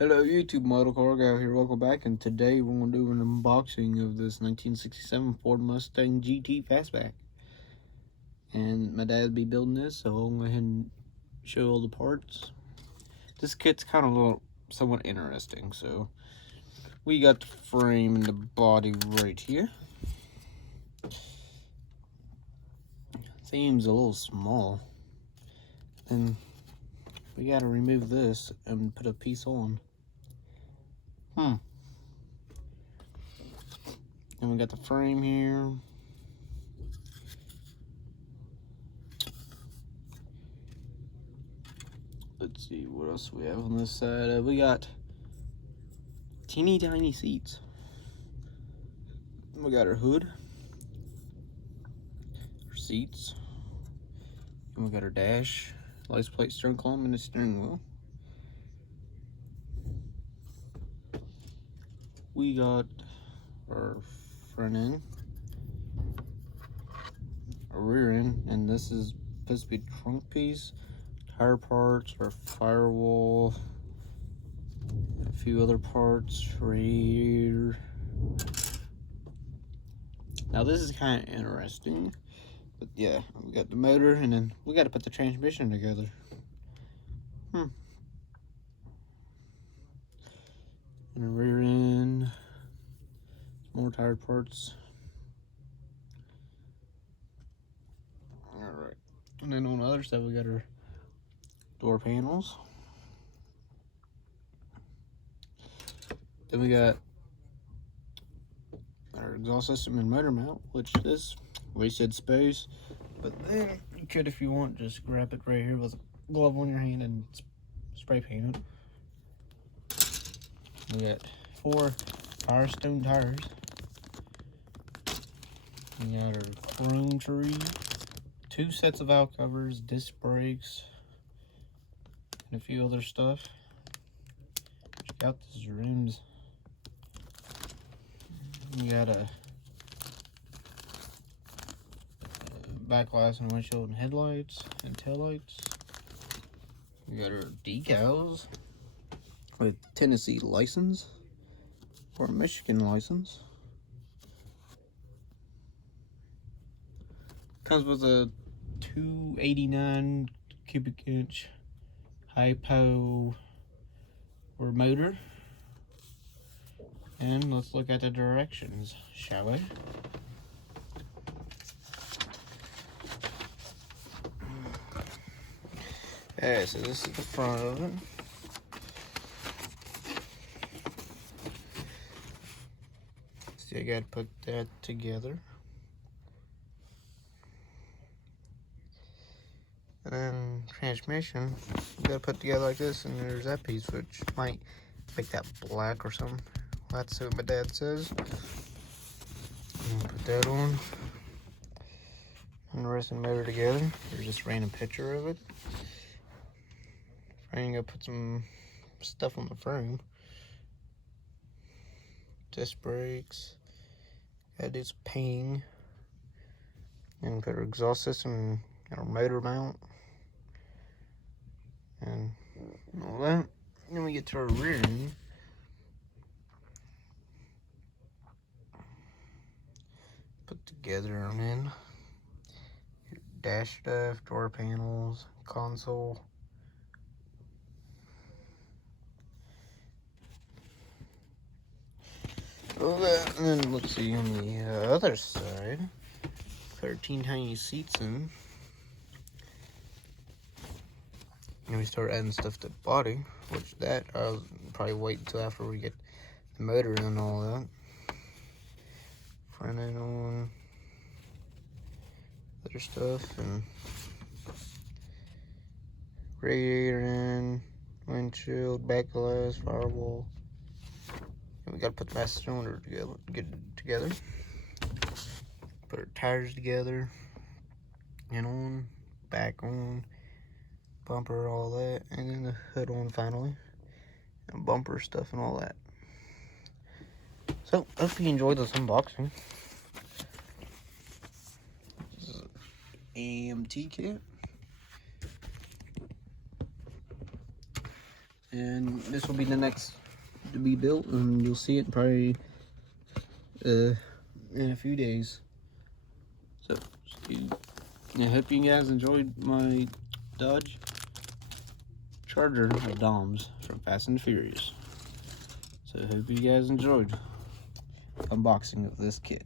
Hello YouTube, Model Car Guy here, welcome back, and today we're going to do an unboxing of this 1967 Ford Mustang GT Fastback. And my dad will be building this, so I'll go ahead and show all the parts. This kit's kind of somewhat interesting, so we got the frame and the body right here. Seems a little small. And we got to remove this and put a piece on. And we got the frame here. Let's see what else we have on this side. We got teeny tiny seats. We got our hood, our seats, and we got our dash, license plate, stern column, and the steering wheel. We got our front end, our rear end, and this is supposed to be a trunk piece, tire parts, our firewall, and a few other parts right here. Now this is kind of interesting, but yeah, we got the motor, and then we got to put the transmission together. And the rear end, more tire parts. Alright, and then on the other side we got our door panels. Then we got our exhaust system and motor mount, which this wasted space, but then you could, if you want, just grab it right here with a glove on your hand and spray paint it. We got 4 Firestone tires. We got our chrome tree, 2 sets of valve covers, disc brakes, and a few other stuff. Check out these rims. We got a back glass and windshield and headlights and taillights. We got our decals with Tennessee license or Michigan license. Comes with a 289 cubic inch hypo or motor. And let's look at the directions, shall we? Okay, so this is the front of it. So you gotta put that together. And then transmission, you gotta put together like this, and there's that piece, which might make that black or something. That's what my dad says. Put that on. And the rest of the motor together. There's this random picture of it. I'm gonna put some stuff on the frame. Disc brakes. Gotta do some painting. And put our exhaust system and our motor mount. And all that. Then we get to our rear end. Put together and then your dash stuff, door panels, console. All that, and then let's see on the other side. 13 tiny seats in. And we start adding stuff to the body, which that I'll probably wait until after we get the motor and all that. Front end on, other stuff, and radiator in, windshield, back glass, firewall. And we gotta put the master cylinder together, get it together. Put our tires together, and on, back on, bumper, all that, and then the hood on finally, and bumper stuff and all that. So, hope you enjoyed this unboxing. This is an AMT kit. And this will be the next to be built, and you'll see it probably in a few days. So I hope you guys enjoyed my Dodge Charger of Dom's from Fast and Furious. So I hope you guys enjoyed unboxing of this kit.